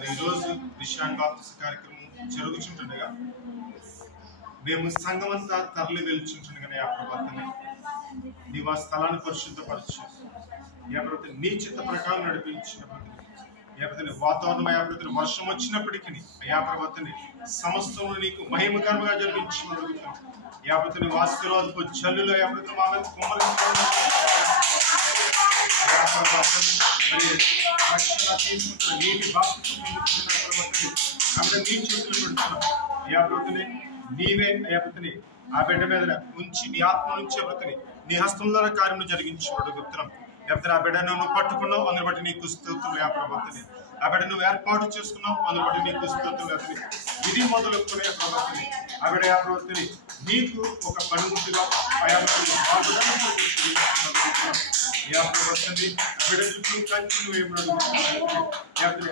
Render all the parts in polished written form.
మరి ఈరోజు విషయాన్ని బాప్తిస్మ కార్యక్రమం జరుగుతుండగా మేము సంఘమంతా తరలి వెళ్తుండగానే ఆ ప్రభాతాన్ని నీవు ఆ స్థలాన్ని పరిశుద్ధపరచు, నీ చిత్త ప్రకారం నడిపించినప్పటికీ వాతావరణం అయాప్రతిని వర్షం వచ్చినప్పటికీ అయాప్రభతని సమస్తం నీకు మహిమకరంగా జరిగించమని యాపతిని ఆశీర్వాదపు జల్లులో యాపతిని మా మీద కుమ్మరించుకోండి. రక్షణ తీసుకుంటున్న నీటి బాప్తిస్మం పొందుతున్న నీ చేతులు పెడుతున్నాం. అయాప్రతిని నీవే అయాప్రతిని ఆ బిడ్డ మీద ఉంచి నీ ఆత్మ నుంచి అయాప్రతిని నీ హస్తంలో కార్యం జరిగించుకోవడం చెప్తున్నాం. లేకపోతే ఆ బిడ్డ నువ్వు పట్టుకున్నావు, అందుని బట్టి నీకు స్తోత్రం. ఆ ప్రభాతని ఆ బిడ్డ నువ్వు ఏర్పాటు చేసుకున్నావు, అందుని బట్టి నీకు స్తోత్రం. ఇది మొదలుకునే ప్రభాతని ఆ బిడ్డ ఆ ప్రభాతని నీకు ఒక పనిముట్టుగా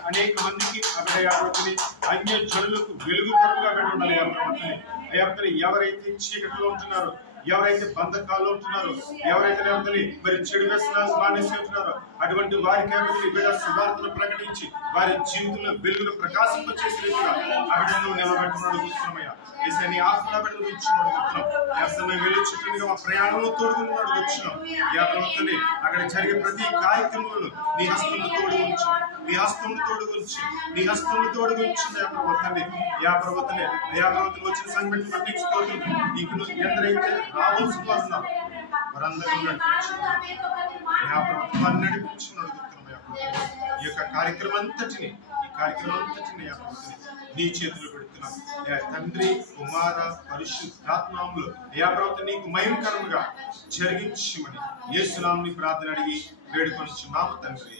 అనేక మందికి అభిడయాపతిని అన్య జనులకు వెలుగుకరంగా బిడ్డ ఉండాలి. ఆ ప్రభాతని అయాపతిని ఎవరైతే చీకటిలో ఉంటున్నారో, ఎవరైతే బంధకాల్లో ఉంటున్నారో, ఎవరైతే మరి చెడు వ్యసనాలు మానేస్తున్నారో అటువంటి వారికి బిడ్డ సువార్తను ప్రకటించి వారి జీవితంలో వెలుగును ప్రకాశింపచేసే రీతిగా ఆ బిడ్డను నిలబెట్టుకున్నాడు కూర్చున్నామయ్యా. నీ ఆత్మ బిడ్డను ఇచ్చినాడు కూర్చున్నాం. వెళ్ళొచ్చుగా మా ప్రయాణంలో తోడుకున్నాడు కూర్చున్నాం. ఈ ప్రభుత్వాన్ని అక్కడ జరిగే ప్రతి కార్యక్రమంలో నీ హస్తంలో తోడు ఉంచు, నీ హస్తంలో తోడు ఉంచి, నీ హస్తంలో తోడు ఉంచింది. ఆ ప్రభుత్వాన్ని వచ్చిన సంఘటన పట్టించుకోవద్దు. నీకు ఎందరైతే రావాల్సిన వారు వారందరూ నడిపించుకున్నాడు. ఈ యొక్క కార్యక్రమం అంతటిని నీ చేతులు పెడుతున్నాం. తండ్రి, కుమార, పరిశుద్ధాత్మలో ప్రవర్తన నీకు మహిమకరముగా జరిగించమని యేసు నామమున ప్రార్థన అడిగి వేడుకొనుచున్నాము తండ్రి.